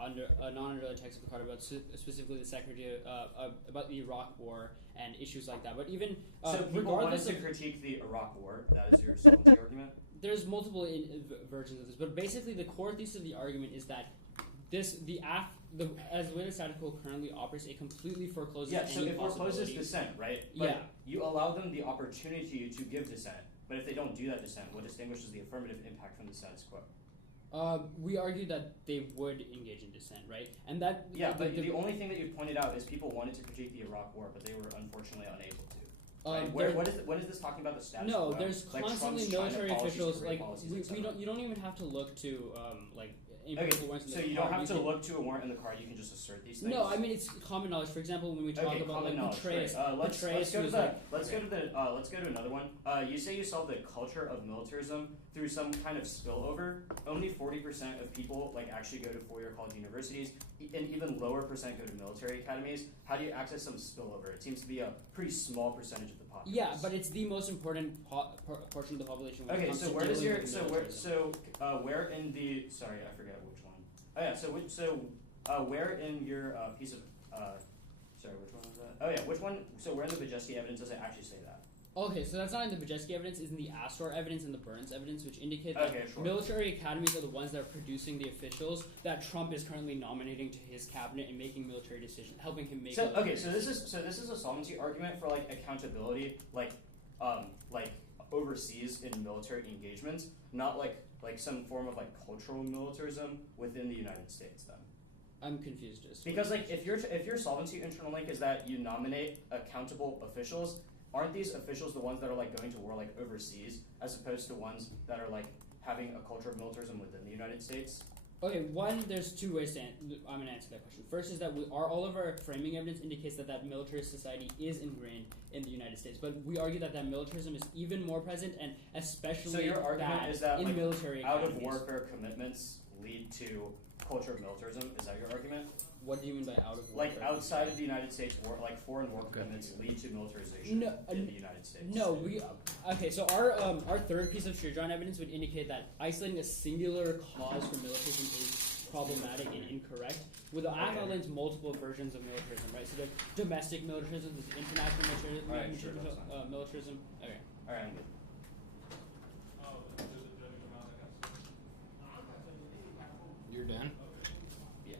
non-underlying text of the card about specifically the Secretary about the Iraq War and issues like that. But even so people wanted to critique the Iraq War. That is your solvency argument. There's multiple versions of this, but basically the core thesis of the argument is that as the way the status quo currently operates, it completely forecloses any so it forecloses dissent, right? But you allow them the opportunity to give dissent. But if they don't do that dissent, what distinguishes the affirmative impact from the status quo? We argue that they would engage in dissent, right? And that but the only thing that you pointed out is people wanted to critique the Iraq War, but they were unfortunately unable to. Right? When is this talking about the status quo? No, there's constantly military officials. Like you don't even have to look to so you don't have to look to a warrant in the card. You can just assert these things. No, I mean it's common knowledge. For example, when we talk about like Petraeus, let's go to another one. You say you solve the culture of militarism through some kind of spillover. Only 40% of people actually go to four-year college universities, and even lower percent go to military academies. How do you access some spillover? It seems to be a pretty small percentage of the population. Yeah, but it's the most important portion of the population. Okay, so where does where in the I forget which one. Oh yeah, where in your piece of which one was that? Oh yeah, which one? So where in the Bajeski evidence does it actually say that? Okay, so that's not in the Bajeski evidence. It's in the Astor evidence and the Burns evidence, which indicate that military academies are the ones that are producing the officials that Trump is currently nominating to his cabinet and making military decisions, helping him make. So this is a solvency argument for accountability, overseas in military engagements, not like some form of cultural militarism within the United States. Then I'm confused because if your solvency internal link is that you nominate accountable officials. Aren't these officials the ones that are going to war overseas, as opposed to ones that are having a culture of militarism within the United States? Okay, there's two ways to I'm going to answer that question. First is that all of our framing evidence indicates that military society is ingrained in the United States, but we argue that militarism is even more present, and especially so your argument is that in military out academies. Of warfare commitments lead to culture of militarism. Is that your argument? What do you mean by out of warfare? Outside of the United States, foreign war commitments lead to militarization in the United States. No, so our third piece of Shridran evidence would indicate that isolating a singular cause for militarism is problematic and incorrect. With the AF outlines multiple versions of militarism, right? So there's domestic militarism, there's international militarism. Okay. All right, I'm good. You're done? Yeah.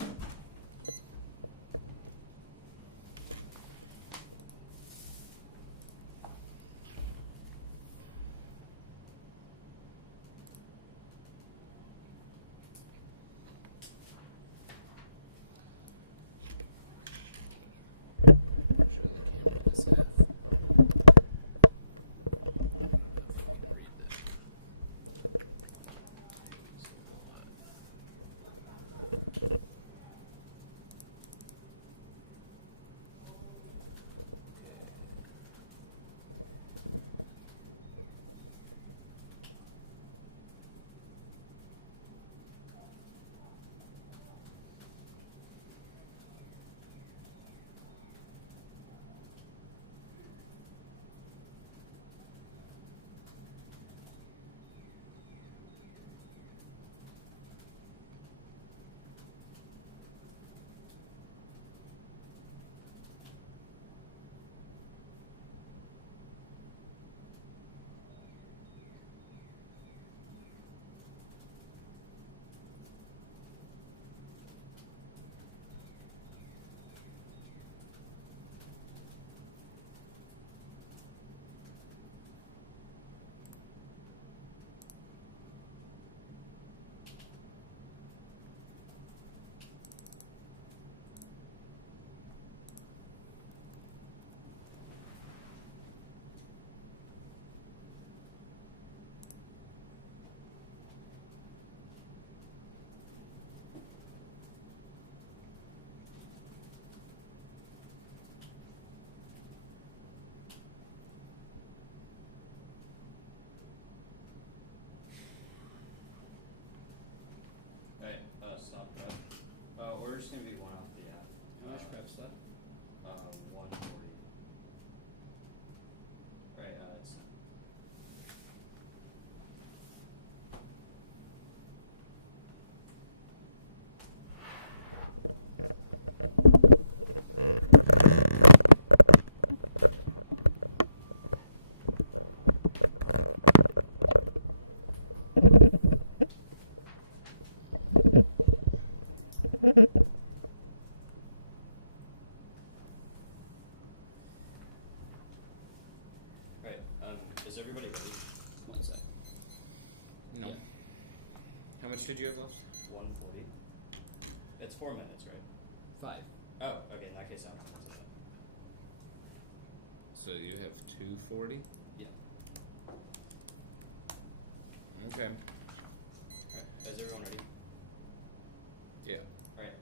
Order's going to be one off the app. How much prep stuff? 140. Right, it's much did you have left? 140. It's 4 minutes, right? 5. Oh, okay. In that case, I'm. So you have 240? Yeah. Okay. Alright. Is everyone ready? Yeah. Alright.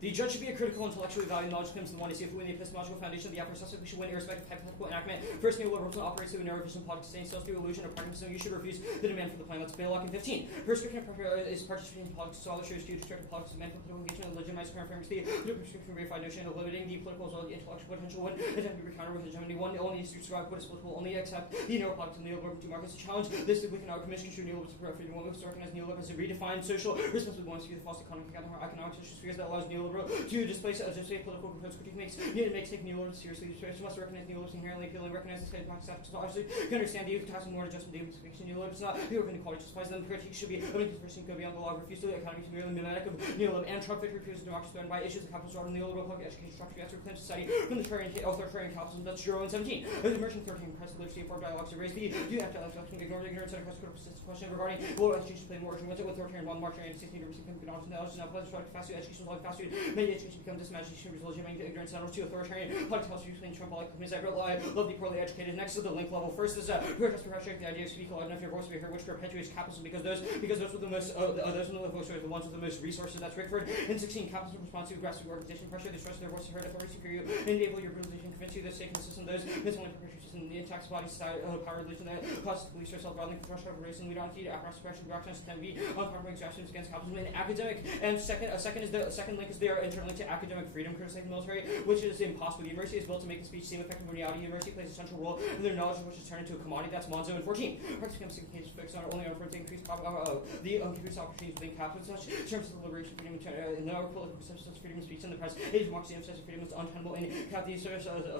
The judge should be a critical, intellectually valued knowledge claims the one to see if we win the epistemological foundation of the apparatus, we should win irrespective of hypothetical enactment. First, neoliberalism operates through a narrow vision, politics, sustains self through illusion of pragmatism. You should refuse the demand for the plan. Let's Baylock in 15. Prescription is participating in politics, scholarship, due destructive politics, demand for political engagement, and legitimize current frameworks. The prescription verified notion of limiting the political as well as the intellectual potential would attempt to be recountered with hegemony. One only is to describe what is political, only accept the narrow politics of neoliberalism to markets to challenge this we can commission should neoliberalism for freedom. One moves to recognize neoliberalism as a redefined social responsibility. One to be the false economic social spheres that allows neoliberal to displace political components. Critique makes take neoliberalism seriously. We must recognize neoliberalism inherently appealing. Recognize this kind of practice. Obviously, can understand the task more adjustment. The implication neoliberalism is not the urban inequality justifies them. Critique should be limited to person go beyond the law. Refuse to the economy to merely mimetic of neoliberalism. And Trump victory refuses democracy threatened by issues of capitalist order. Neoliberal public education structure has to reclaim society from the authoritarian capitalism. That's Euro in 17. The emerging 13 press literacy for dialogues to raise the do after election ignore the ignorance and critical persistent question regarding will education play more urgent with authoritarian one march and 16 university become knowledge now plus fast food education like fast food many education become disimagination religion the ignorance and to authoritarian public health explain Trump like companies that rely love the poorly educated. Next is the link level. First is protest for the idea of speak loud enough your voice will be heard, which perpetuates capitalism because those with the most those in the voice are the ones with the most resources. That's Rickford. In 16, capitalism responds to grassroots organization pressure. They stress their voices heard authority superior enable your brutalization convince you that stake in the system those this only perpetuates in the tax body society power religion that causes police yourself rather than crush over race and we don't feed apparatus suppression reactions can be uncompromising actions against capitalism and academic. And second link is there internally to academic freedom criticizing the military, which is impossible. The university is built to make the speech seem effective in reality. The university plays a central role in their knowledge, which is turned into a commodity. That's Monzo in 14. Practice becomes significant focused on only on for the increased the computer opportunities within capital such terms of the liberation, freedom, and the political substance, freedom of speech in the press. Age democracy emphasizes freedom is untenable in cap. These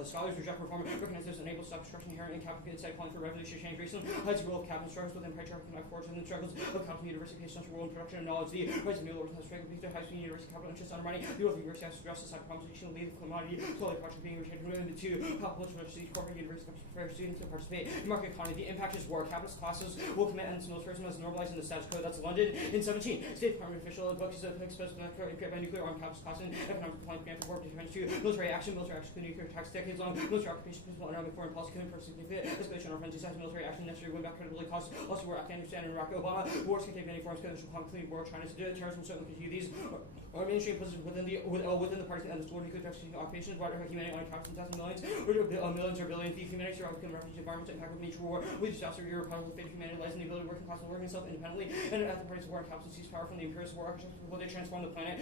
scholars reject reform, recognize those enable stop destruction inherent in capital instead calling for revolutionary change. Recently, highlights the role of capital struggles within patriarchal economic forces and the struggles of capital university plays central role in production and knowledge. The rise of neoliberalism has strengthened the high school university capital interests undermining the role of the university has to address the competition lead the commodity slowly project being retained from to capitalist universities, corporate universities for students to participate in market economy. The impact is war. Capitalist classes will commit and militarism as normalized in the status quo. That's London in 17. State Department official books exposed by nuclear armed capitalist class and economic decline plan for war defense to military action to nuclear attacks decades long military occupation principle and foreign policy can improve significant escalation of friends military action necessary win back credibility costs also war Afghanistan and Iraq. Obama wars can take many forms conventional conflict war China to do it terrorism certainly continue these are mainstream positions within the party and the war nuclear occupations broader humanity on accounts of millions or billions the humanity are become refugee environments impact of nature war with disaster your republic fate of humanity lies in the ability of working class to work himself independently and at the parties of war and capital seize power from the imperialist war architecture will they transform the planet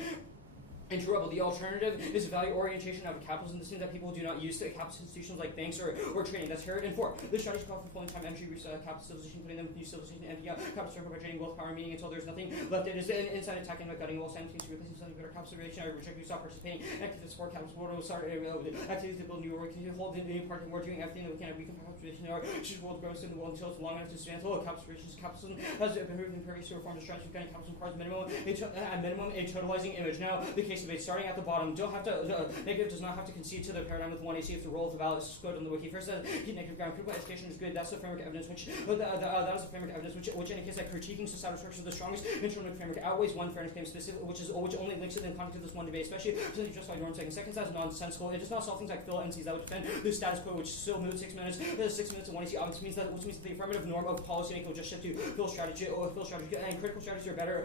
into rebel. The alternative is value orientation of capitalism. This thing that people do not use to capitalist institutions like banks or trading. That's Herod and 4. The strategy called for full time energy capital civilization, putting them new civilization and empty out capital circle by draining wealth power meaning until there's nothing left. It is an inside attacking by gutting walls simultaneously replacing something better capital civilization. I reject you stop participating activities support capitalist world will start activities to build new world continue to hold in the part and we're doing everything that we can to weaken capitalization or should world grows in the world until it's long enough to dismantle capitalism has been moving in various reform the strategy of getting capitalism cars at minimum a totalizing image. Now the case debate starting at the bottom. Don't have to negative does not have to concede to the paradigm with 1 AC if the role of the ballot is quoted on the wiki. First, negative ground critical education is good. That's the framework evidence which that is the framework evidence which indicates that critiquing societal structures is the strongest internal framework outweighs one fairness claim specific which only links it in context of this one debate, especially since justified norms taken. Second, that's nonsensical. It does not solve things like Phil NCs that would defend the status quo, which still moved 6 minutes. 6 minutes and 1 AC obviously means that the affirmative norm of policy making will just shift to Phil strategy and critical strategies are better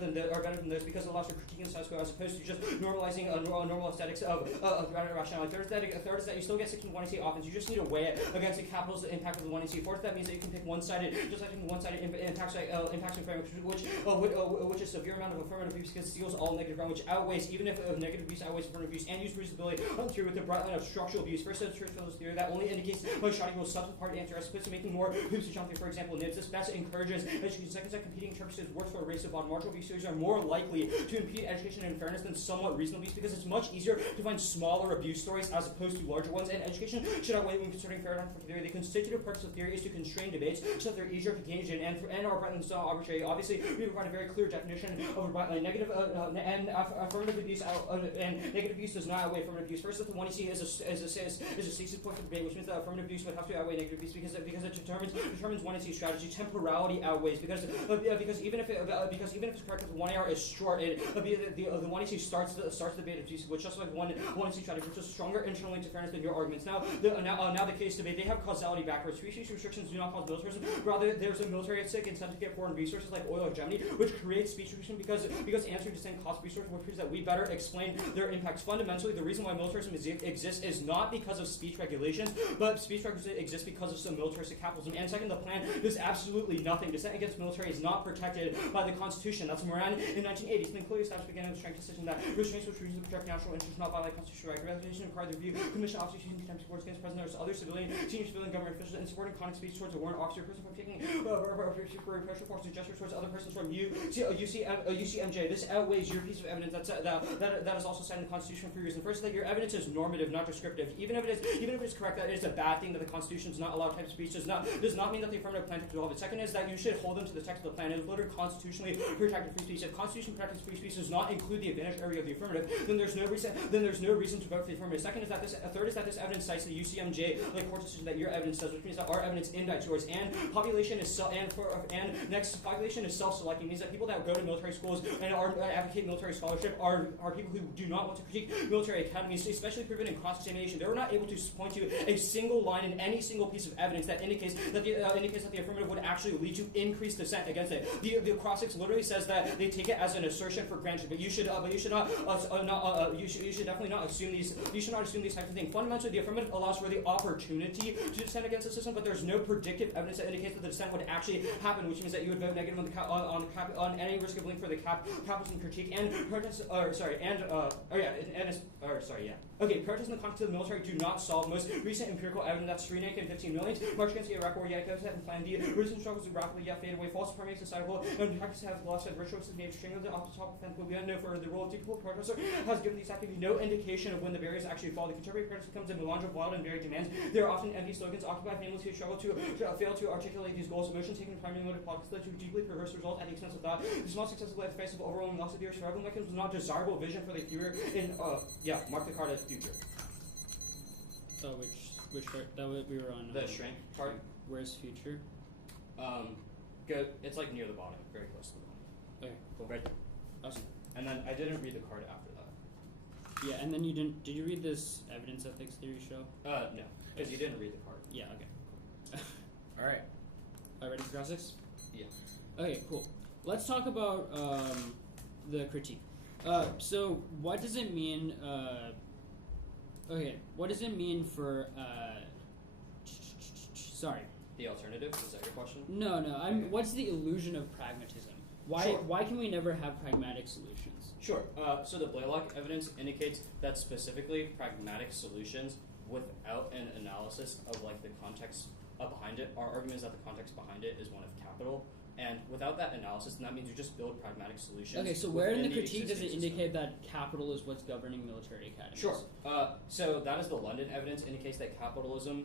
than those because it allows for critiquing the status quo as opposed to just normalizing normal aesthetics of rationality. Third is that you still get 16 1 AC offense. You just need to weigh it against the capital's impact of the 1 AC. Fourth, that means that you can pick one-sided, just like one-sided impacts framework, which is a severe amount of affirmative abuse because it steals all negative ground, which outweighs even if negative abuse outweighs affirmative abuse and use reasonability through with the bright line of structural abuse. First, the church fellows theory that only indicates when shoddy will substitute part answer as opposed to making more hoops to jump through. For example, nibs. This best encourages education. Second, that competing interpreters works for a race of bottom marginal abuse are more likely to impede education education and fairness than somewhat reasonable abuse because it's much easier to find smaller abuse stories as opposed to larger ones, and education should outweigh when considering fair and unfair theory. The constitutive purpose of theory is to constrain debates so that they're easier to engage in, and are rightly so arbitrary. Obviously, we provide a very clear definition of negative and affirmative abuse, and negative abuse does not outweigh affirmative abuse. First, that the one you see is a ceasing point for debate, which means that affirmative abuse would have to outweigh negative abuse because it determines one and two strategy. Temporality outweighs because even if it's correct that the 1 AR is short, the 1 and 2 starts the debate of abuse, which just like one and two strategy, which is stronger internal link to fairness than your arguments. Now the case debate, they have causality backwards. Species restrictions do not cause militarism. Rather, there's a militaristic incentive to get foreign resources like oil or Germany, which creates speech restriction because answering to saying cost resource, which means that we better explain their impacts. Fundamentally, the reason why militarism exists is not because of speech regulations, but speech regulations exist because of some militaristic capitalism. And second, the plan does absolutely nothing. Dissent against military is not protected by the Constitution. That's Moran in 1980. It's been clearly established beginning of the strength decision that restraints which reasons to protect national interests not violate constitutional right. Regulation required the review commission officers using contempt words against president or other senior civilian government officials and supporting conduct speech towards a warrant officer, person from taking pressure force and gestures towards other persons from UCMJ. This outweighs your piece of evidence that is also cited in the Constitution for reason. First, that your evidence is normative, not descriptive. Even if it is correct that it is a bad thing that the Constitution does not allow type of speech, does not mean that the affirmative plan takes all of it. Second is that you should hold them to the text of the plan. It is literally constitutionally protected free speech. If Constitution protected free speech does not include the advantage area of the affirmative, then there's no reason to vote for the affirmative. Third is that this evidence cites the UCMJ like court decision that your evidence does, which means that our evidence indicts yours. And population is self-selecting, means that people that go to military schools and advocate military scholarship are people who do not want to critique military academies, especially proven in cross-examination. They were not able to point to a single line in any single piece of evidence that indicates that the affirmative would actually lead to increased dissent against it. The cross-ex literally says that they take it as an assertion for granted, but you should definitely not assume these. You should not assume these types of things. Fundamentally, the affirmative allows for the opportunity to dissent against the system, but there's no predictive evidence that indicates that the dissent would actually happen, which means that you would vote negative on any risk of link for the capitalism critique and protest. Protests in the context of the military do not solve most recent empirical evidence that Sri Lanka in 15 million march against the Iraq war yet goes ahead and plan D. Resistance struggles to rapidly yet fade away. False affirming societal and practice have lost and virtuous nature string off the top of the we know for the role of typical protester has given these activities no indication of when the barriers actually fall. The contemporary protest becomes a melange of wild and varied demands. There are often empty slogans occupied families who struggle to fail to articulate these goals. Emotion taken primary motive politics led to deeply perverse results at the expense of thought. The small successes led to face of overwhelming loss of the survival mechanisms was not desirable vision for the future in mark the card as future. So which part? That we were on the shrink part. Where's future? Go. It's like near the bottom, very close to the bottom. Okay, cool. Right. Awesome. And then I didn't read the card after that. Yeah, and then you didn't. Did you read this evidence ethics theory show? No, because you didn't read the card. Yeah. Okay. Cool. All right. Ready for classics? Yeah. Okay. Cool. Let's talk about the critique. So what does it mean? What does it mean for? Sorry. The alternative? Is that your question? No. What's the illusion of pragmatism? Why can we never have pragmatic solutions? Sure. So the Blaylock evidence indicates that specifically pragmatic solutions without an analysis of like the context behind it. Our argument is that the context behind it is one of capital. And without that analysis, then that means you just build pragmatic solutions. Okay, so where in the critique does it system. indicate that capital is what's governing military academies? Sure. So that is the London evidence indicates that capitalism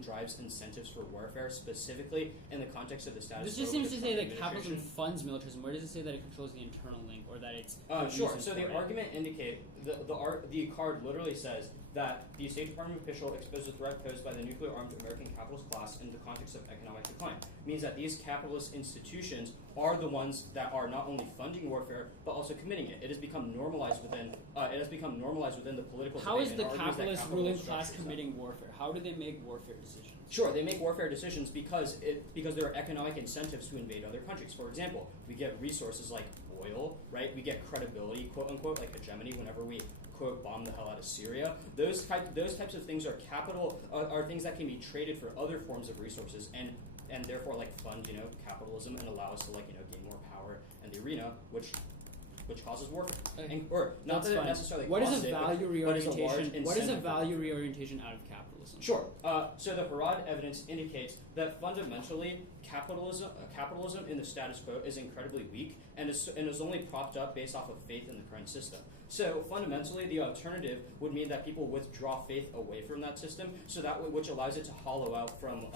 drives incentives for warfare, specifically in the context of the status quo. This just seems to say that capitalism funds militarism. Where does it say that it controls the internal link, or that it's sure. So the argument indicate the card literally says that the State Department official exposed the threat posed by the nuclear armed American capitalist class in the context of economic decline. Means that these capitalist institutions are the ones that are not only funding warfare but also committing it. It has become normalized within. The political. How debate is the capitalist ruling class committing warfare? How do they make warfare decisions? Sure, they make warfare decisions because there are economic incentives to invade other countries. For example, we get resources like oil, right? We get credibility, quote unquote, like hegemony whenever we quote bomb the hell out of Syria. Those types of things are are things that can be traded for other forms of resources and therefore like fund capitalism and allow us to gain more power in the arena, which causes warfare. Okay. Or not that it necessarily. What is a value reorientation? What is a value reorientation out of capitalism? Sure. So the Harad evidence indicates that fundamentally capitalism in the status quo is incredibly weak and is only propped up based off of faith in the current system. So fundamentally, the alternative would mean that people withdraw faith away from that system, so that which allows it to hollow out from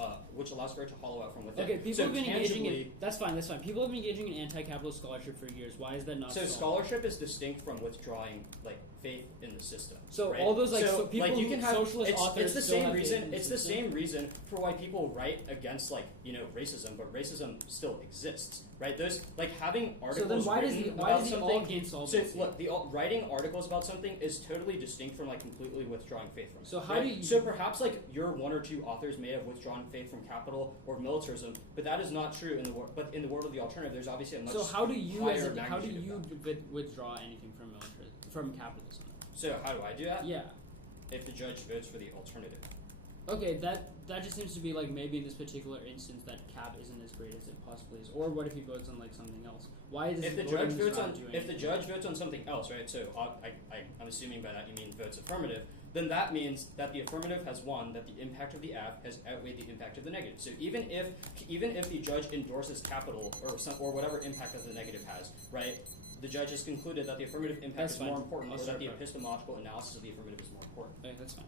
within. Okay, people So have been engaging in tangibly- that's fine. People have been engaging in anti-capitalist scholarship for years. Why is that not? So solved? scholarship is distinct from withdrawing like faith in the system. So right? all those people you who can have socialist authors it's the still same have reason. faith in the It's the system? same reason for why people write against racism, but racism still exists, right? Those having articles. So then why does written the about alt something. gain So solvency? look, writing articles about something is totally distinct from completely withdrawing faith from it. So how right? do you- So perhaps your one or two authors may have withdrawn faith from capital or militarism, but that is not true in the world. But in the world of the alternative, there's obviously a much So how do you higher how do magnitude you of that. withdraw anything from from capitalism? So how do I do that? Yeah. If the judge votes for the alternative. Okay, that just seems to be maybe in this particular instance that cap isn't as great as it possibly is. Or what if he votes on something else? Why is If the voting judge this votes route on doing if the anything? judge votes on something else, right? So I'm assuming by that you mean votes affirmative. Then that means that the affirmative has won, that the impact of the app has outweighed the impact of the negative. So even if the judge endorses capital or whatever impact that the negative has, right? The judge has concluded that the affirmative impact That's is fine. more important, I'll or that start the back. epistemological analysis of the affirmative is more important. Okay, that's fine.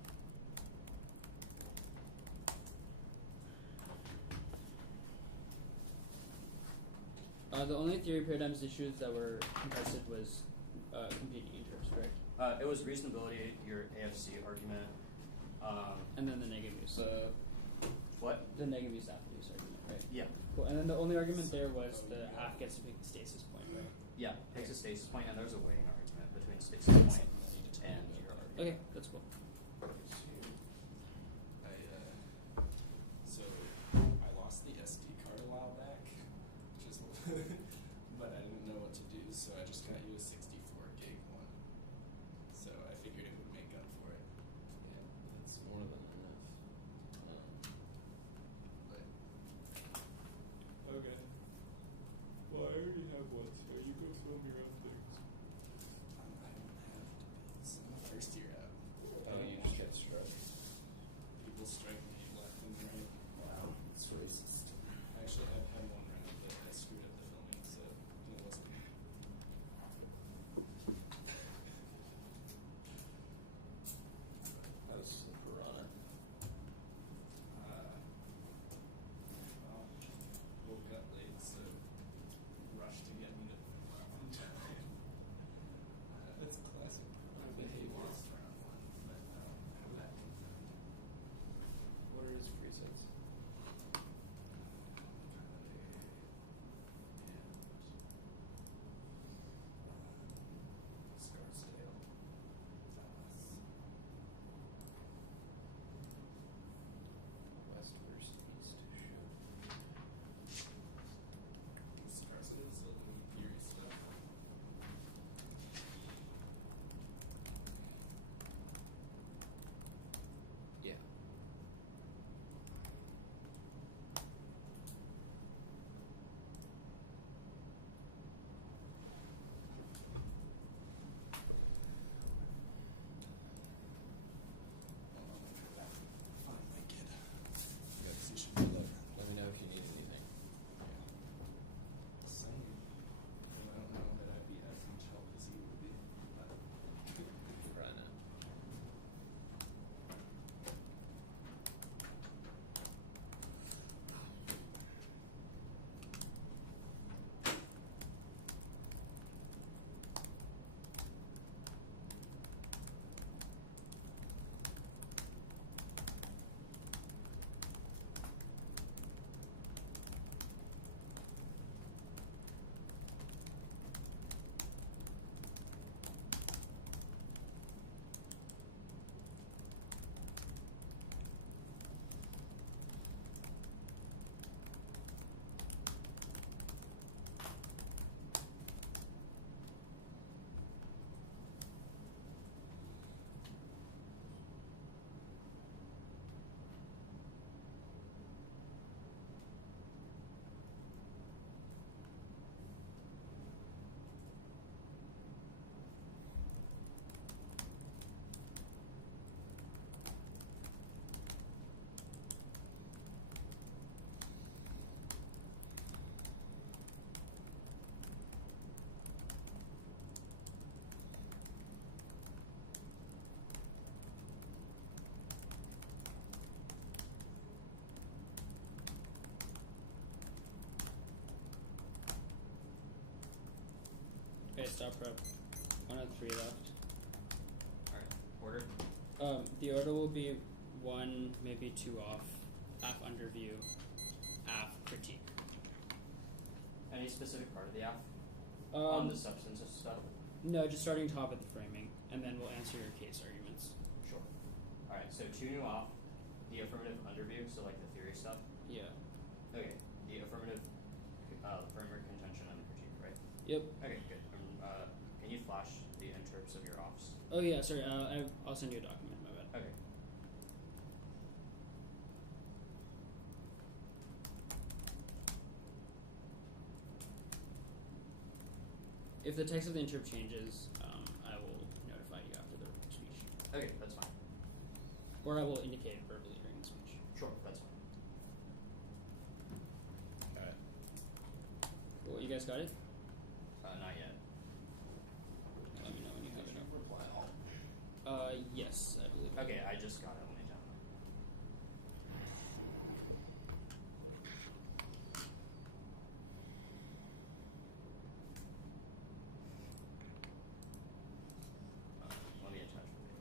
The only theory paradigms issues that were contested was competing interests, correct? It was reasonability, your AFC argument. And then the negative use. What? The negative use after use argument, right? Yeah. Cool. And then the only argument there was the app gets to pick the stasis point, right? Yeah, takes a stasis point, and there's a weighing argument between stasis point and your argument. Okay, that's cool. So I lost the SD card a while back, which is but I didn't know what to do, so I just got you a 64 gig one. So I figured it would make up for it. Yeah, that's more than enough. But okay. Well, I already have one, so you go film your own things. I don't have to build some first year app. Okay, stop prep. 1 and 3 left. Alright. Order. The order will be 1, maybe 2 off. App underview. App critique. Any specific part of the app? Um, the substance of stuff? No, just starting top at the framing, and then we'll answer your case arguments. Sure. Alright, so 2 new off. The affirmative underview, so like the theory stuff. Yeah. Okay. The affirmative framework contention and the critique, right? Yep. Okay, good. Can you flash the interps of your offs? Oh yeah, sorry. I'll send you a document. My bad. Okay. If the text of the interp changes, I will notify you after the speech, Okay, that's fine. or I will indicate verbally during the speech. Sure, that's fine. Alright. Cool. You guys got it? Not yet. Let me know when you have it up. Reply all. Yes, I believe. I Okay, I just got it. Let me download. Let me attach the video.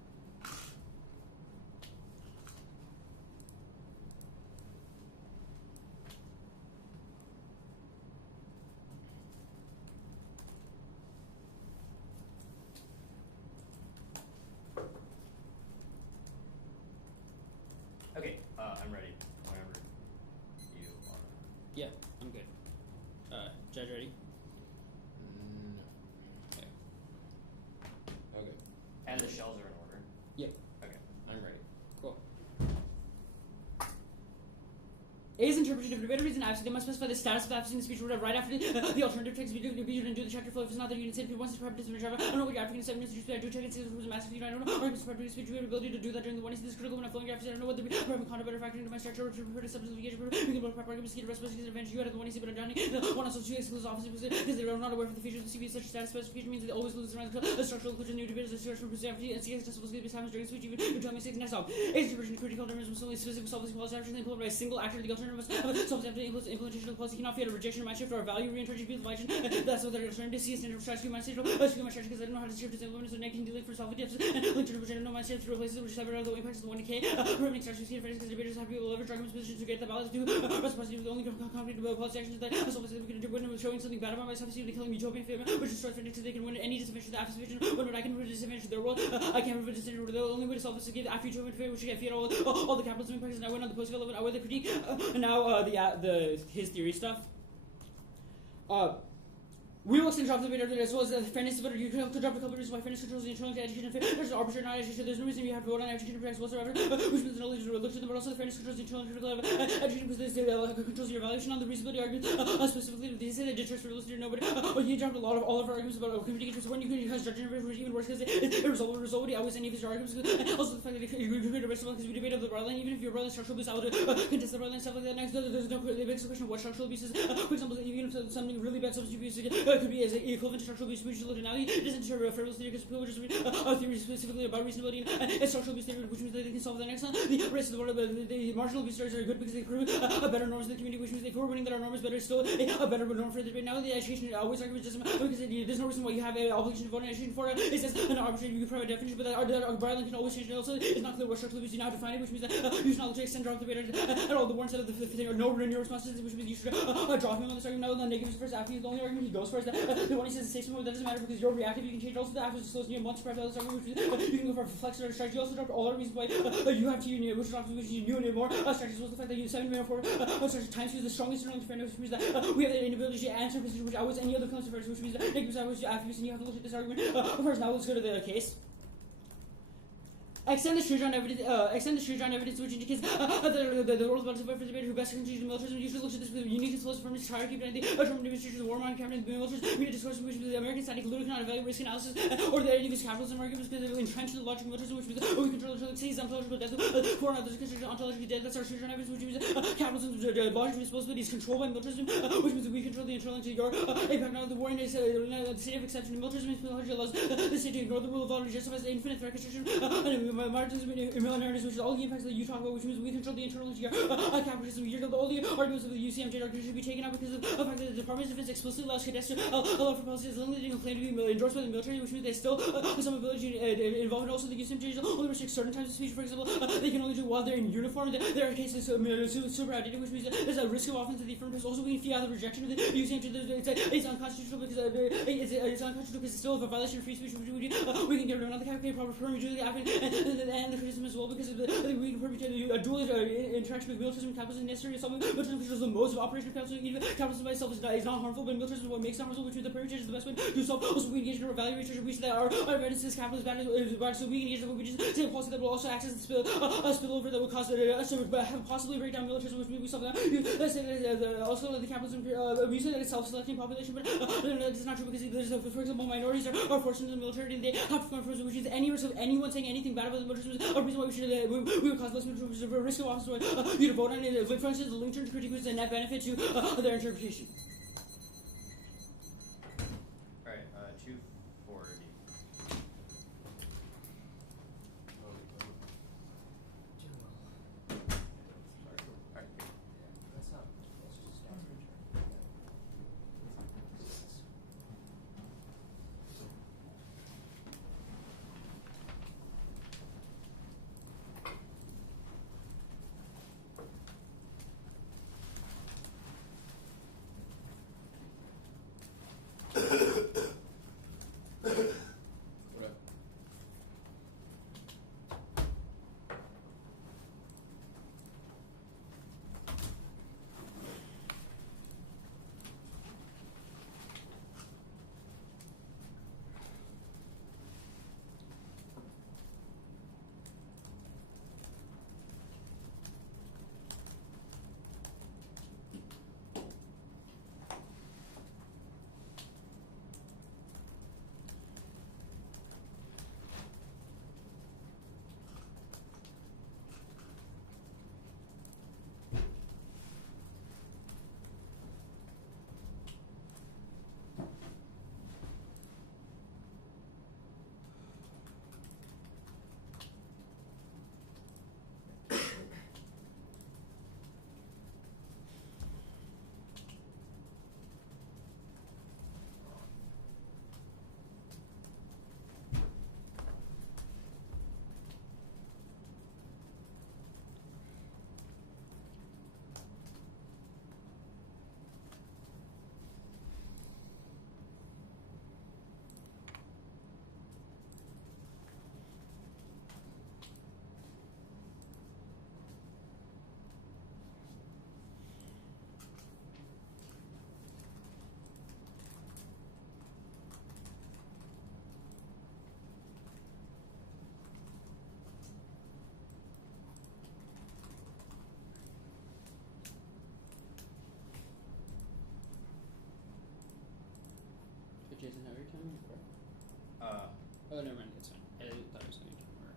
Okay, I'm ready. Whenever you are. Yeah, I'm good. Judge ready? No. Okay. Okay. And the shells are in order. Yep. Okay. I'm ready. Cool. A's interpretation of debated reason absent. They must specify the status of absent in the speech order right after the alternative text. Be you didn't do the chapter flow. If it's not that you didn't say if you want to practice in Java. I don't know what your African 7 minutes to do. I do check and see if it was a massive feed. I don't know. Or if it's part of the speech. We have the ability to do that during the one. Is this critical when I'm flowing graphics? I don't know what the private content better factoring into my structure or to refer to substantification. We can both prep arguments, get reciprocity advantage. You had the one easy, but I'm drowning. The one also two exclusive offices because they are not aware of the features of the CV. Such status specification means that they always lose around the structural inclusion. New debaters, the structural preservity, and CS accessible skills times during speech. Even you tell me 6 next off. A's interpretation critical terms must only specific solve this quality action implemented by a single actor. The alternative must solve the implementation of the policy cannot fail a rejection of my shift or a value reintroduce the violation. That's what they're trying to see is an strategy my stage. Screw my strategy because I don't know how to shift its implement, so I can delete for solve the deficit. Link to which I don't know my shift to replace it, which is several other impacts of the 1K. Permanent strategy because debaters have people leverage arguments positions to get the balance to reciprocity. The only concrete policy actions that solve we can do when showing something bad about myself is killing utopian favor, which is short because they can win any disadvantage to the after when I can prove a disadvantage to their world. I can't prove a disadvantage to the only way to solve this is to give after utopian favor, which I feed all the capitalism impacts, and I went on the post level. I went the critique, and now his theory stuff. We will extend job to the debate as well as the fairness debate. You can drop a couple of reasons why fairness controls the internal education. There's an arbitrary non-education. There's no reason you have to vote on education practice whatsoever, which means not only to look to them, but also the fairness controls the internal education because it controls your evaluation on the reasonability arguments. Specifically, they say that deterrence for listening to nobody. You dropped all of our arguments about community interest when you can use judging which even worse because it irresolvable. I always any of his arguments. Also, the fact that you create a rest of because we debate of the broadline, even if you're broadline structural abuse, I would contest the broadline stuff like that. Next, there's no it begs the question of what structural abuse is. For example, even if something really bad substance abuse could be as equivalent to structural abuse, which is literality. It doesn't deter frivolous theory because people just read theory specifically about reasonability and structural abuse theory, which means that they can solve the next one. The rest of the world, the marginal abuse theories are good because they prove better norms in the community, which means if we're winning that our norm is better, still a better norm for the debate. Now the education always argues just because there's no reason why you have an obligation to vote on education for it. It says an arbitrary you can provide a definition, but that Brian can always change it. Also, it's not clear what structural abuse you now define it, which means that you should not to extend drop the debate at all. The warrant said of the thing or no renewal responses, which means you should drop him on this argument. Now the negative is first after the only argument he goes for is that the one he says the statement that doesn't matter because you're reactive. You can change also the after disclosing you once perhaps other argument, which you can go for flexible strategy. You also dropped all the reasons why you have to union, which you knew anymore. Strategies was the fact that you 7 minutes for strategy times use the strongest internal fairness, which means that we have the inability to answer position which I was any other concept, which means that negative I was after and you have to look at this argument. First, now let's go to the case. Extend the Shrijan evidence, which indicates the world about the debate who best continues the militarism. Usually looks at this with unique and close firmness, hierarchy, but the German demonstrations, war on cabinet, the militarism, media discourse, which means the American static literally cannot evaluate risk analysis, or the idea of his capitalism arguments because they will entrench the logic of militarism, which means we control the cities, ontological death, foreign others, ontologically dead. That's our Shrijan evidence, which means capitalism's logic responsibility is controlled by militarism, which means we control the internal into your impact. Now the war in the state of exception, militarism is allows the state to ignore the rule of law and justifies the infinite threat construction. margins of militarism, which is all the impacts that you talk about, which means we control the internal capitalism. All the arguments of the UCMJ doctrine should be taken out because of the fact that the Department of Defense explicitly allows cadets to allow for policies as long as they can claim to be endorsed by the military, which means they still have some ability to involve, and also the UCMJ only restricts certain types of speech. For example, they can only do while they're in uniform. There are cases super outdated, which means there's a risk of offense to the affirmative. Also, we can feel out the rejection of the UCMJ. It's unconstitutional because it's unconstitutional because it's still a violation of free speech. We can get rid of the campaign proper permutually and the criticism as well because we can permutate a dual interaction with militarism and capitalism necessary to solve militarism, which is the most of operation of capitalism. Even capitalism by itself is not harmful, but militarism is what makes it harmful, which means the permutation is the best way to solve. Also, we engage in our value research, which that our evidence is capitalist bad, so we engage in we just take a policy that will also access the spillover that will cause us to possibly break down militarism, which means we solve that. Let's say that also the capitalism we say that it's self-selecting population, but that's not true because there's for example minorities are forced into the military and they have to conform, which means any risk of anyone saying anything bad about the military is a reason why we would cause less military, which is a risk of office you to vote on it. For instance, the link to critique is a net benefit to their interpretation. Alright, 240. Alright. That's not. Let's just start your turn. What up? Jason, how are you timing? Oh, never mind. It's fine. I thought it was going to be more.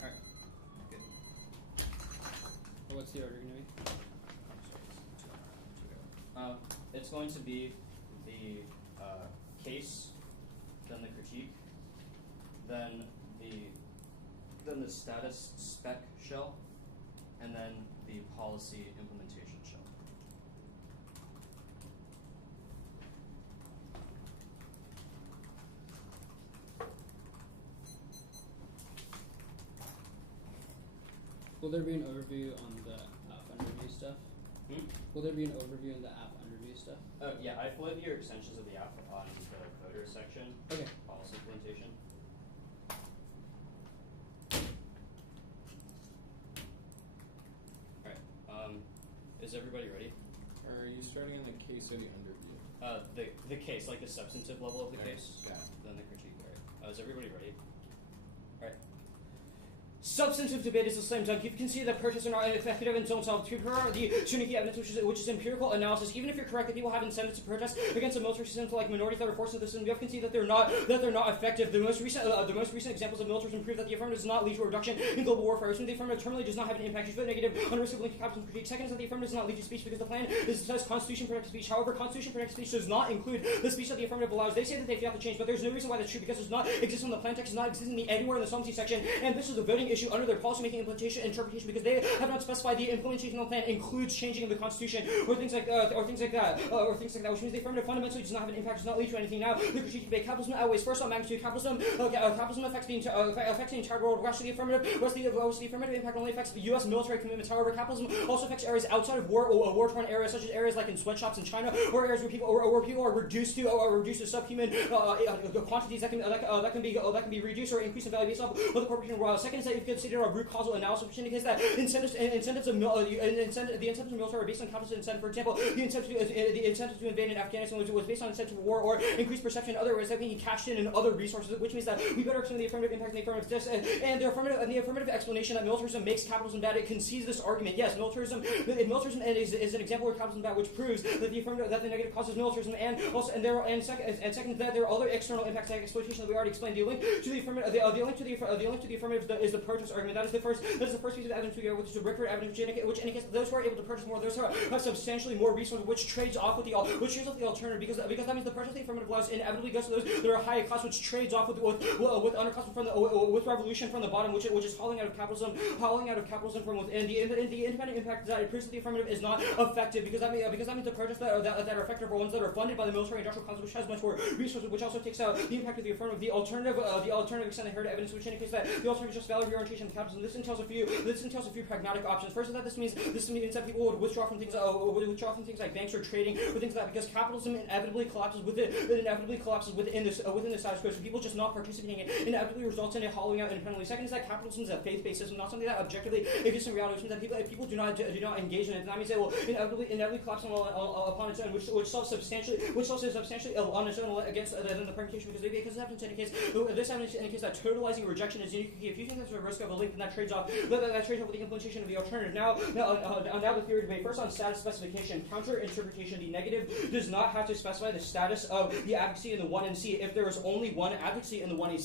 Alright. Good. What's the order going to be? It's going to be the case, then the critique, then the status spec shell, and then the policy implementation shell. Will there be an overview on the app underview stuff? Will there be an overview on the app underview stuff? Yeah, I flipped your extensions of the app on the coder section. Okay. Policy implementation. Alright. Is everybody ready? Are you starting on the case or the underview? The case, like the substantive level of the Alright, case. got it. Then the critique. Alright. Is everybody ready? Alright. substantive debate is the slam dunk. You can see that purchases are not effective and don't solve the Kinkaid evidence, which is empirical analysis. Even if you're correct that people have incentives to protest against a military system, like minorities that are forced into the system, you can see that they're not effective. The most recent examples of militarism prove that the affirmative does not lead to a reduction in global warfare. Which means the affirmative terminally does not have an impact. You put negative on risk of linking capitalism critique. Second is that the affirmative does not lead to speech because the plan says Constitution protects speech. However, Constitution protects speech does not include the speech that the affirmative allows. They say that they fail to change, but there's no reason why that's true because it does not exist in the plan text, does not exist anywhere in the solvency section, and this is a voting issue under their policymaking interpretation because they have not specified the implementation of the plan includes changing of the Constitution or things like that, which means the affirmative fundamentally does not have an impact, does not lead to anything. Now, the critique debate, capitalism outweighs first on magnitude. Capitalism affects the entire world. Whereas the affirmative impact only affects the U.S. military commitments. However, capitalism also affects areas outside of war-torn areas, such as areas like in sweatshops in China, or areas where people are reduced to subhuman quantities that can be reduced or increased in value based off what the corporation raw. Second is that you've considered a root causal analysis, which indicates that the incentives of military are based on capitalist incentive. For example, the incentive to invade in Afghanistan was based on incentive of war or increased perception in other areas that being cashed in other resources, which means that we better explain the affirmative impact and the affirmative explanation that militarism makes capitalism bad. It concedes this argument. Yes, militarism is an example of capitalism bad, which proves that the negative causes militarism, and second that there are other external impacts like exploitation that we already explained. The link to the affirmative is the protest argument. That is the first piece of evidence we have, which is the record evidence, which indicates that those who are able to purchase more, those who have substantially more resources, which trades off with the alternative, because that means the purchase of the affirmative laws inevitably goes to those that are high class, which trades off with underclass with revolution from the bottom, which is hauling out of capitalism from within. The independent impact is that it proves that the affirmative is not effective, because that means the purchases that are effective are ones that are funded by the military industrial complex, which has much more resources, which also takes out the impact of the affirmative. The alternative extended inherited evidence, which indicates that the alternative is just value reorientation of capitalism. This entails a few pragmatic options. First is that this means that people would withdraw from things like banks or trading or things like that, because capitalism inevitably collapses within the status quo. So people just not participating in it inevitably results in it hollowing out independently. Second is that capitalism is a faith-based system, not something that objectively exists in reality, which means that people do not engage in it. That means it will inevitably collapse upon its own, which solves substantially on its own against the permutation, because this evidence indicates that totalizing rejection is unique. If you think there's a risk of a link, then that trades off with the implementation of the alternative. Now the theory debate. First on status specification, counter interpretation. The negative does not have to specify the status of the advocacy in the 1 and C. If there is only one advocacy in the 1 and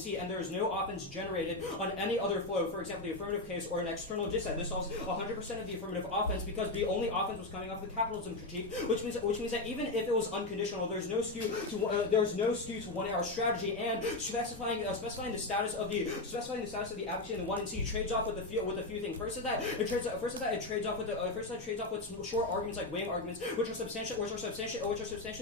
C, and there is no offense generated on any other flow, for example, the affirmative case or an external dissent, this solves 100% of the affirmative offense, because the only offense was coming off the capitalism critique, which means that even if it was unconditional, there's no skew to 1 hour strategy, and specifying the status of the advocacy in the 1 and C trades off with a few things. First is that it trades off with short arguments like weighing arguments, which are substantially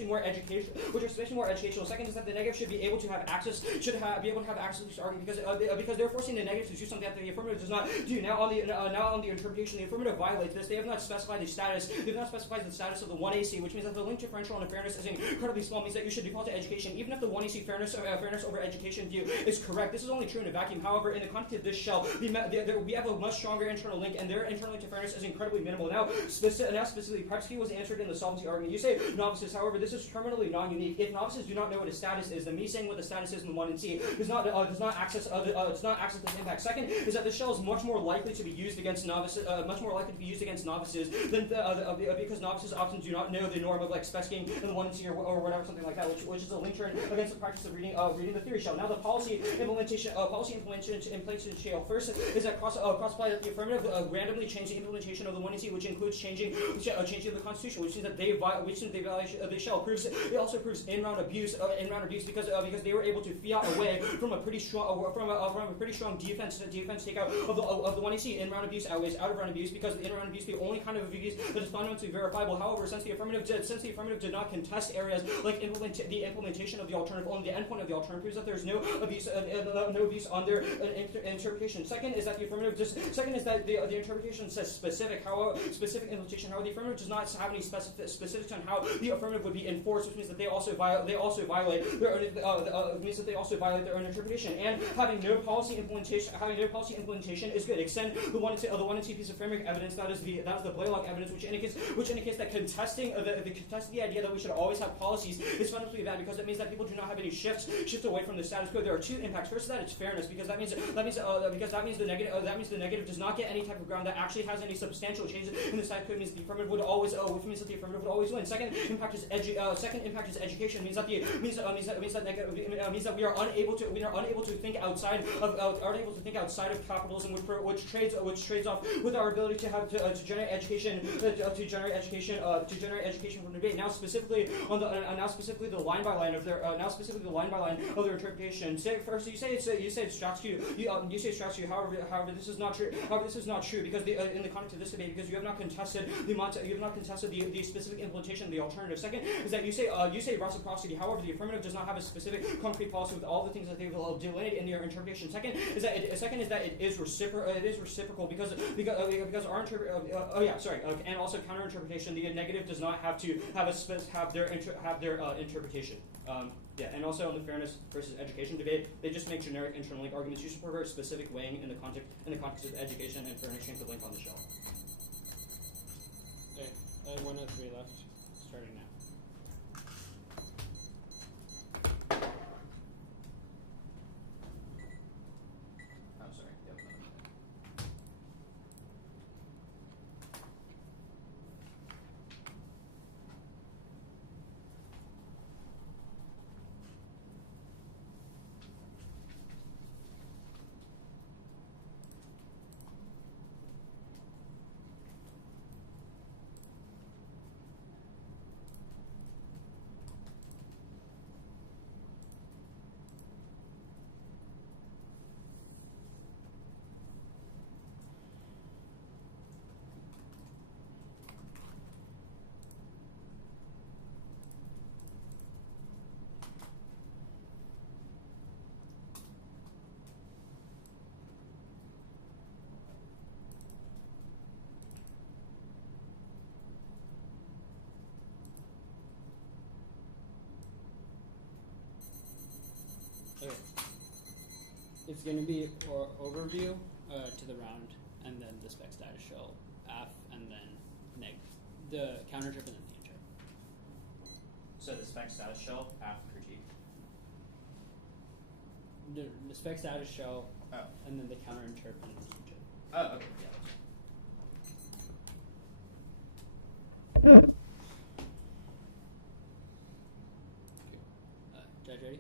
more educational. Second is that the negative should be able to have access to this argument, because they're forcing the negative to do something that the affirmative does not do. Now on the interpretation, the affirmative violates this. They have not specified the status. They have not specified the status of the 1AC, which means that the link differential on fairness is incredibly small. Means that you should default to education, even if the 1AC fairness over education view is correct. This is only true in a vacuum. However, in the context of this shell, we have a much stronger internal link, and their internal link to fairness is incredibly minimal. Now specifically, Pragmatism was answered in the solvency argument. You say novices. However, this is terminally non-unique. If novices do not know what a status is, then me saying what the status is in the 1 and C does not access this impact. Second is that the shell is much more likely to be used against novices, than because novices often do not know the norm of like specing in the 1 and C or whatever, something like that, which is a link turn against the practice of reading the theory shell. Now the policy implementation shell. First is that cross-apply that the affirmative randomly change the implementation of the 1 and C, which includes changing the Constitution, which means that they violate the shell. It also proves in-round abuse because they were able to fiat away from a pretty strong defense takeout of the 1 and C. In-round abuse outweighs out-of-round abuse, because the in-round abuse is the only kind of abuse that is fundamentally verifiable. However, since the affirmative did not contest areas like the implementation of the alternative, only the endpoint of the alternative proves that there's no abuse on their interpretation. Second is that the interpretation says specific implementation. However, the affirmative does not have any specifics on how the affirmative would be enforced, which means that they also violate their own interpretation. And having no policy implementation is good. Extend the 1 and C piece of framework evidence. That is the Blaylock evidence, which indicates that contesting the idea that we should always have policies is fundamentally bad, because it means that people do not have any shifts away from the status quo. There are two impacts. First is that it's fairness, because that means that means the negative does not get any type of ground that actually has any substantial changes in the status quo. Means the affirmative would always which means that the affirmative would always win. Second impact is education. Means that we are unable to think outside of capitalism, which trades off with our ability to generate education from debate. Now specifically the line by line of their interpretation. You say it distracts you. However, this is not true. Because in the context of this debate, because you have not contested the specific implementation of the alternative. Second is that you say reciprocity. However, the affirmative does not have a specific concrete policy with all the things that they will delineate in their interpretation. Second is that it is reciprocal because our and also counter interpretation. The negative does not have to have their interpretation. And also on the fairness versus education debate, they just make generic interlink arguments. You should prefer specific weighing in the context of education and furnishing the link on the shelf. Okay, I have 1 of 3 left, starting now. I'm sorry. Yep. Okay. It's going to be overview to the round, and then the spec status shell, aff, and then the counter trip, and then the inter. So the spec status shell, aff, critique. The spec status shell, and then the counter interp, and then the inter. Oh, okay, yeah. Judge, ready?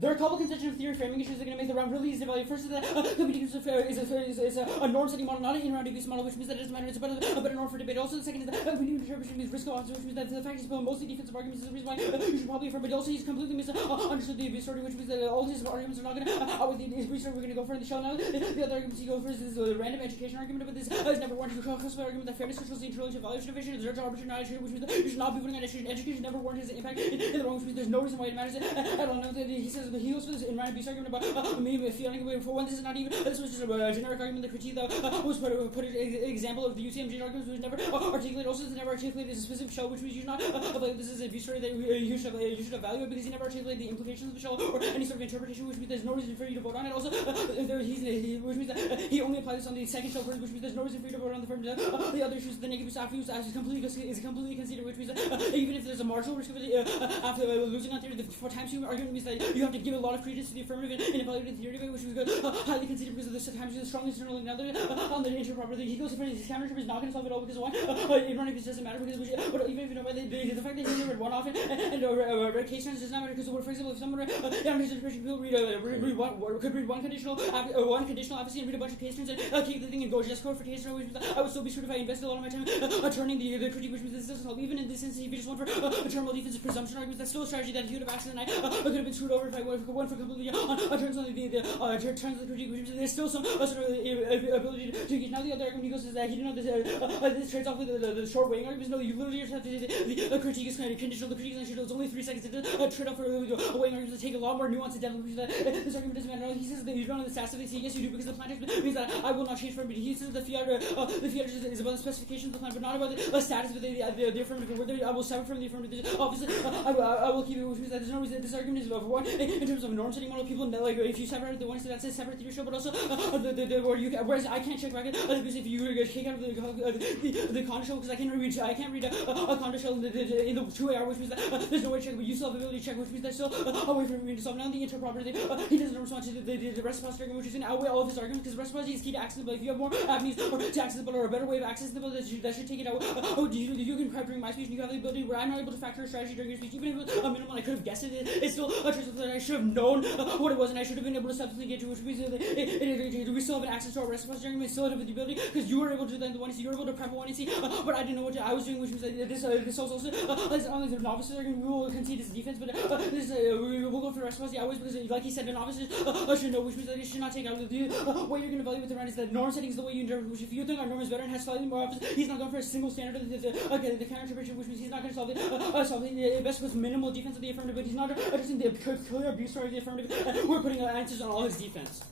There are a couple constituent theory framing issues that are going to make the round really easy to value. First is that competing is a norm-setting model, not an in-round abuse model, which means that it doesn't matter. It's a better norm for debate. Also, the second is that competing interpretation means risk of opposite, which means that the fact he's pulling mostly defensive arguments is the reason why you should probably affirm. But also, he's completely misunderstood the abuse story, which means that all his arguments are not going to outweigh the abuse story we're going to go for in the show. Now, the other arguments he goes for is the random education argument, but this is number one. To classify argument that fairness controls the interrelationship value division, is arbitrary non-attributed, which means that you should not be putting on education. Education never warranted his impact in the wrong, which means there's no reason why it matters at all. Now, he says he goes for this in abuse argument about maybe feeling for one. This is not even. This was just a generic argument. The critique that was put an example of the UCMG arguments was never articulated. Also, it's never articulated as a specific shell, which means you should not. This is a view story that you should evaluate because he never articulated the implications of the shell or any sort of interpretation, which means there's no reason for you to vote on it. Also, which means that he only applied this on the second shell first, which means there's no reason for you to vote on the first. The other issues, the negative after use is completely considered, which means that even if there's a marginal risk of after losing on theory, the times you argument means that you have to give a lot of credence to the affirmative in evaluating theory debate, which was highly considered because of the times the strongest internal link. Now on the interproperty, he goes for his counter is not going to solve it all because why? It doesn't matter because but even if you know by the fact that he only read one off and read case terms does not matter because for example if someone his interpretation people could read one conditional apathy and read a bunch of case terms and keep the thing and go just code for case terms, which means I would still be screwed if I invested a lot of my time turning the critique, which means this doesn't help. Even in this instance, if you just went for terminal defensive presumption arguments, that's still a strategy that he would have asked, and I could have been screwed over if I went for completely turns on the critique, which means there's still some sort of ability to get. Now the other argument he goes is that he didn't know this trades off with the short weighing arguments. No, you literally just have to the critique is kind of conditional. The critique is actually it's only 3 seconds. It's trade off for weighing arguments that take a lot more nuance and depth. This argument doesn't matter. No, he says that you don't know the stats of it. Yes, you do because the plan means that I will not change from it. He says the fiat is about the specifications of the plan, but not about the status of the affirmative. Whether I will sever from the affirmative, obviously I will keep it, which means that there's no reason this argument is about one. terms of norm setting model, people know, like if you separate the ones that's a separate theory show, but also where you whereas I can't check bracket because if you kick out of the condo shell because I can't read a condo shell in the 2AR, which means that there's no way to check, but you still have the ability to check, which means that's still a way for me to solve. Now the interproperty he doesn't respond to the reciprocity argument, which is going to outweigh all of his arguments because reciprocity is key to accessibility. If you have more avenues or to accessibility or a better way of accessibility, that should take it out. You can prep during my speech and you have the ability where I'm not able to factor a strategy during your speech, even if it was a minimal, I could have guessed it. It's still a truth that I should have known what it was, and I should have been able to subsequently get to, which means we still have an access to our reciprocity argument, still have the ability because you were able to then the one you were able to prep one and see, but I didn't know what I was doing, which was this was also as a novice argument. We will concede this defense, but we will go for the reciprocity always because, like he said, the novices should know, which means that they should not take out the way you're going to value with the round is that norm setting is the way you interpret. Which if you think our norm is better and has slightly more options, he's not going for a single standard of the counter interpretation, which means he's not going to solve it best with minimal defense of the affirmative, but he's not addressing the clear abuse of the affirmative. We're putting answers on all his defense.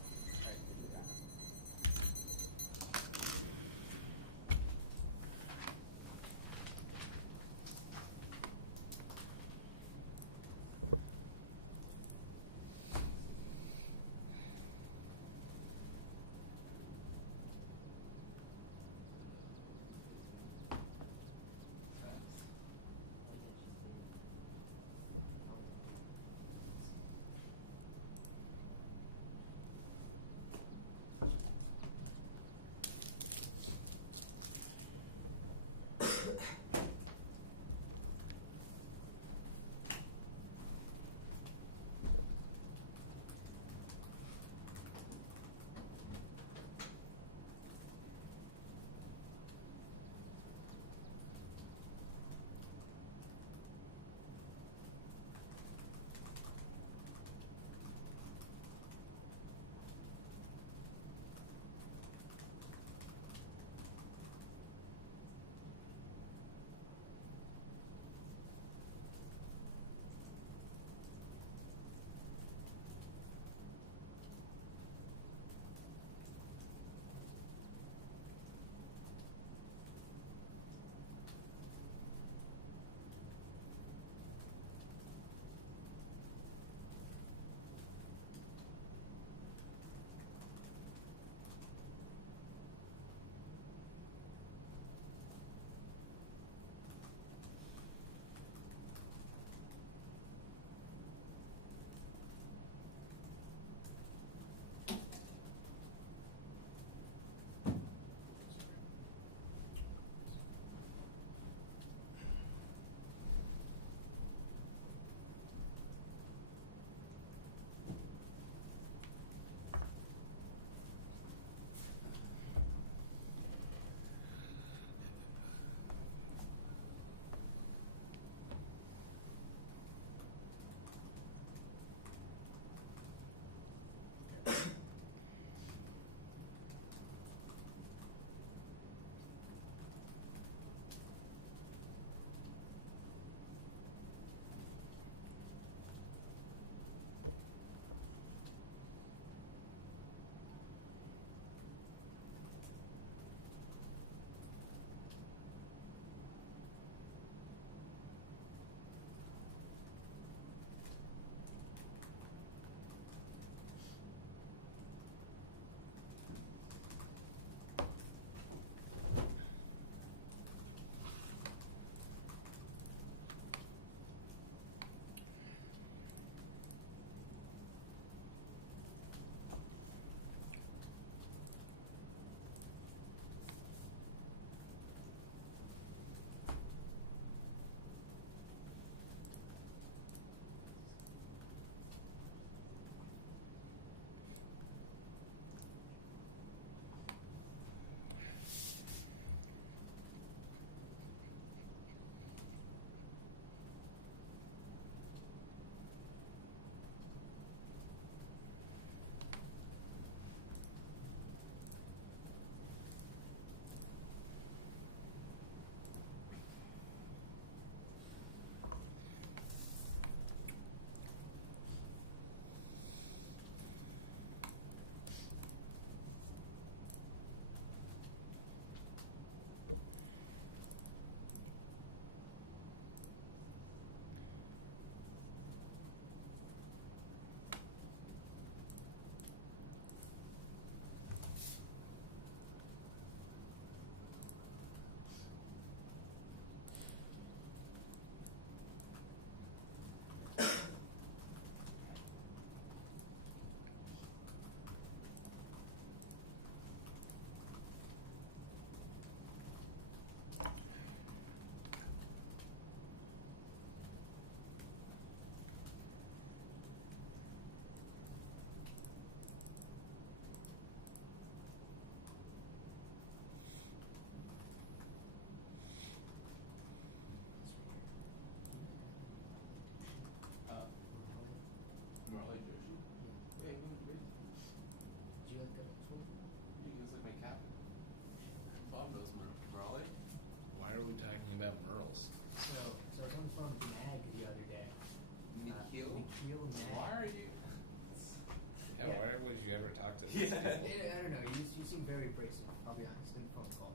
I'll be honest, in a phone call.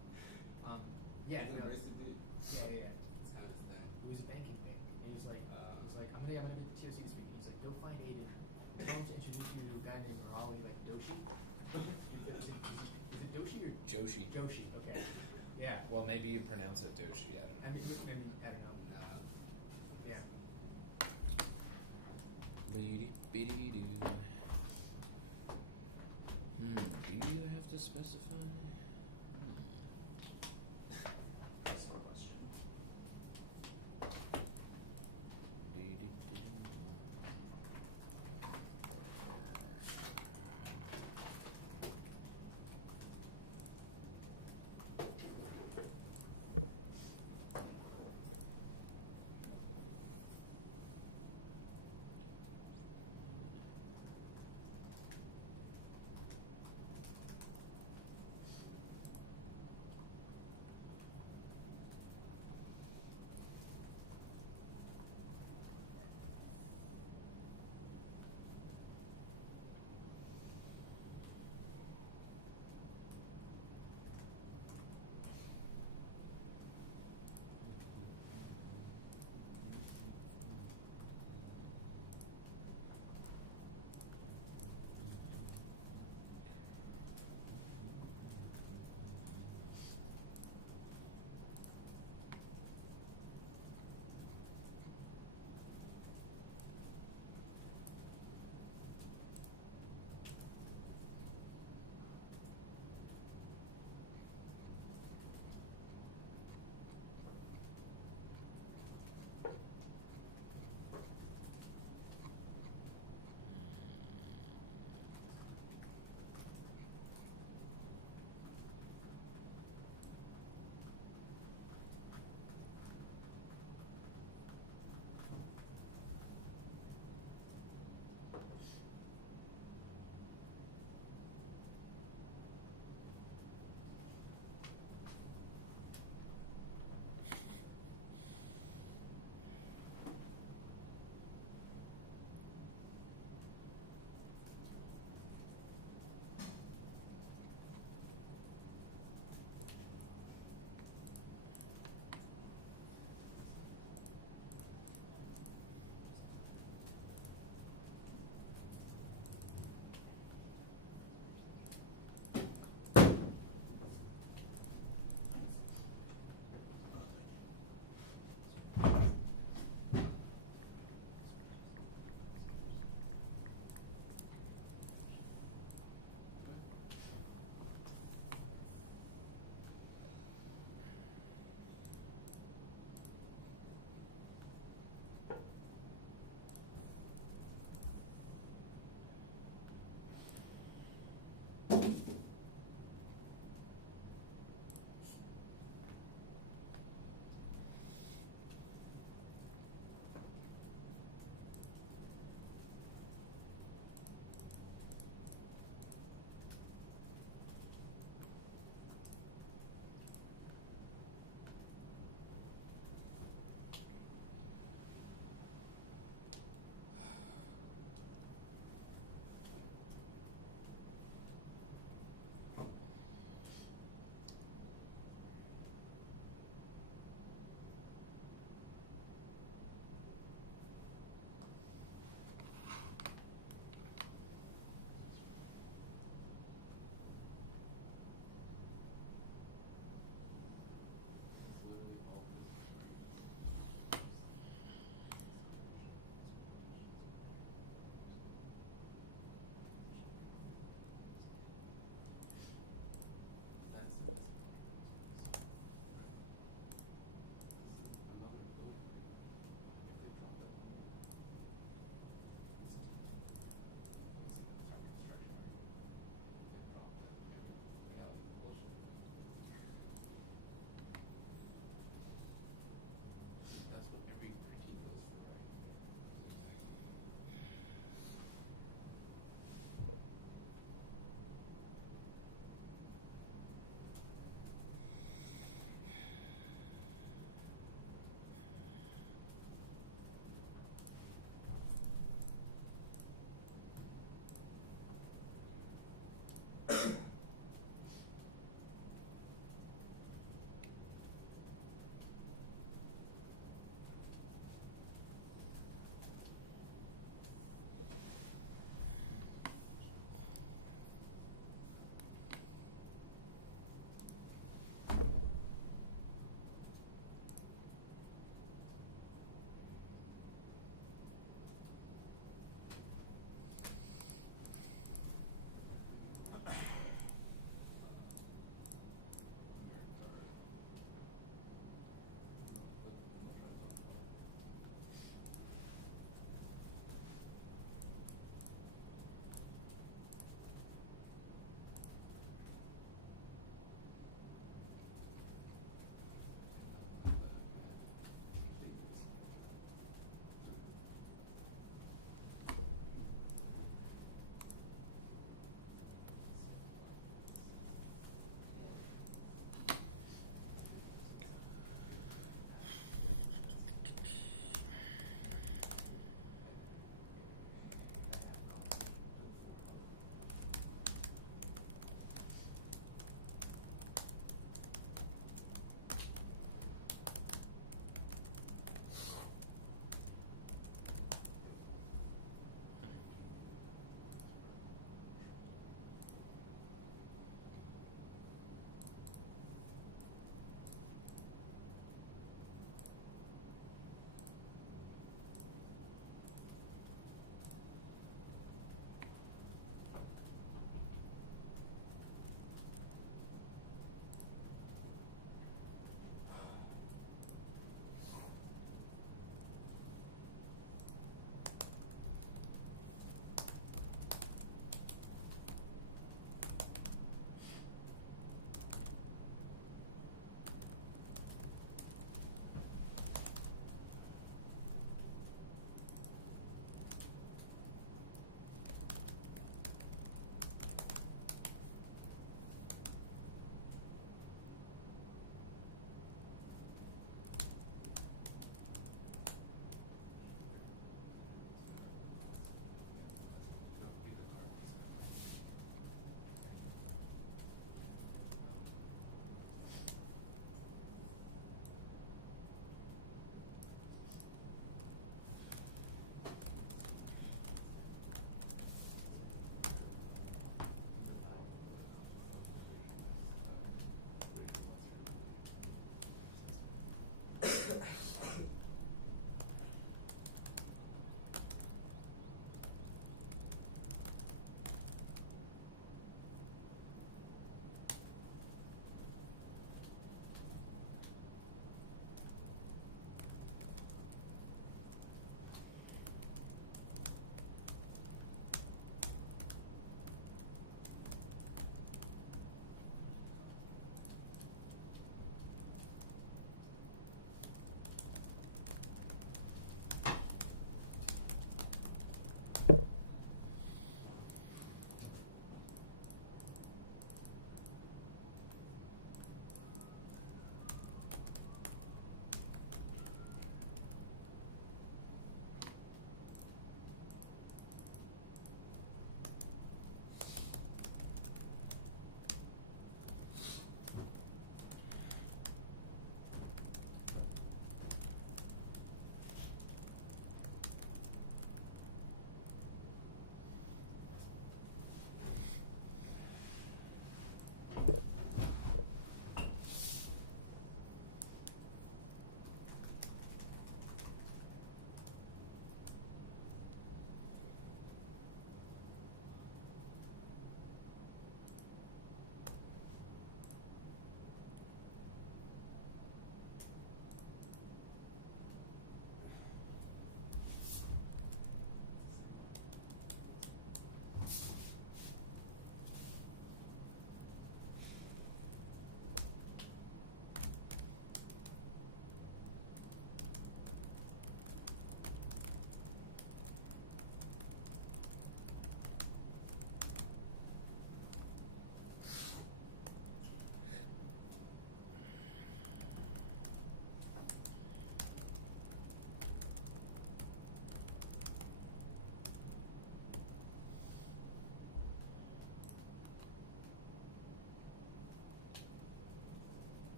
Yeah, He's no, embraced the dude. yeah. It's kind of his thing. It was a banking thing. He was like, I'm gonna be at TOC this week. He's like, go find Aiden. Tell him to introduce you to a guy named Raleigh, like Doshi. Is it Doshi or Joshi. Joshi? Okay. Yeah. Well, maybe you pronounce it Doshi. I don't know. Maybe I don't know. Yeah. Beady-beady-doo. Do you have to specify? That's the question.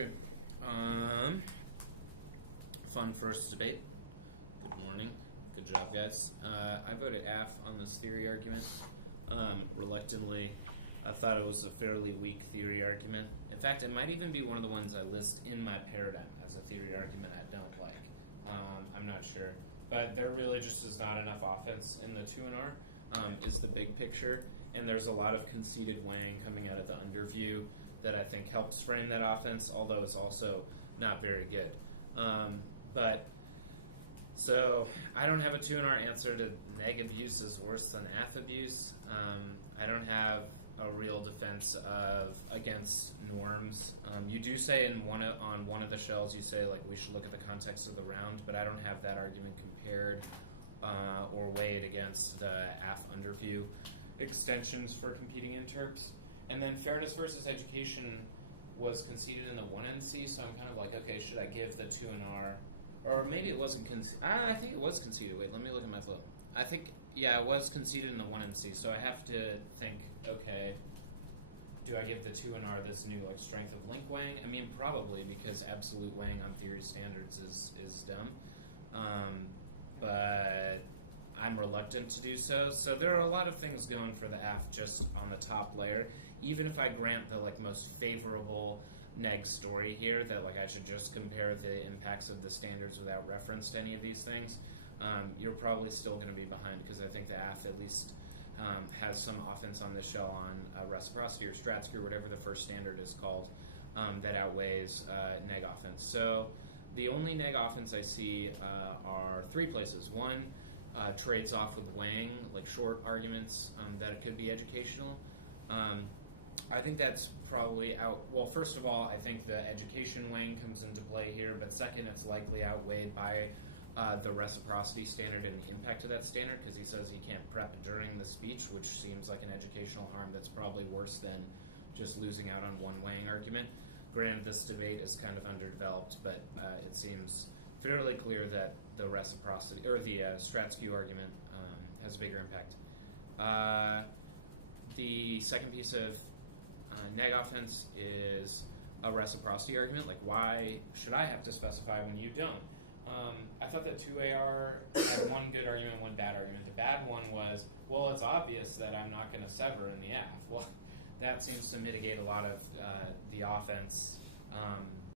Okay. Fun first debate. Good morning. Good job, guys. I voted AF on this theory argument. Reluctantly, I thought it was a fairly weak theory argument. In fact, it might even be one of the ones I list in my paradigm as a theory argument I don't like. I'm not sure. But there really just is not enough offense in the 2NR, is the big picture. And there's a lot of conceded weighing coming out of the underview that I think helps frame that offense, although it's also not very good. So I don't have a 2NR answer to neg abuse is worse than AF abuse. I don't have a real defense against norms. You do say on one of the shells, you say like we should look at the context of the round, but I don't have that argument compared or weighed against the AF underview extensions for competing interps. And then fairness versus education was conceded in the 1NC, so I'm kind of like, okay, should I give the 2NR? Or maybe it wasn't conceded. I think it was conceded. Wait, let me look at my flow. I think, yeah, it was conceded in the 1NC, so I have to think, okay, do I give the 2NR this new like strength of link weighing? I mean, probably, because absolute weighing on theory standards is dumb. But I'm reluctant to do so. So there are a lot of things going for the AF just on the top layer. Even if I grant the like most favorable neg story here, that like I should just compare the impacts of the standards without reference to any of these things, you're probably still going to be behind, because I think the AF at least has some offense on this shell on reciprocity or strat screw, whatever the first standard is called, that outweighs neg offense. So the only neg offense I see are three places. One, trades off with weighing, like short arguments that it could be educational. I think that's probably out. Well, first of all, I think the education weighing comes into play here, but second, it's likely outweighed by the reciprocity standard and the impact of that standard, because he says he can't prep during the speech, which seems like an educational harm that's probably worse than just losing out on one weighing argument. Granted, this debate is kind of underdeveloped, but it seems fairly clear that the reciprocity, or the strat skew argument has a bigger impact. The second piece of neg offense is a reciprocity argument. Like, why should I have to specify when you don't? I thought that 2AR had one good argument, one bad argument. The bad one was, well, it's obvious that I'm not going to sever in the AF. Well, that seems to mitigate a lot of the offense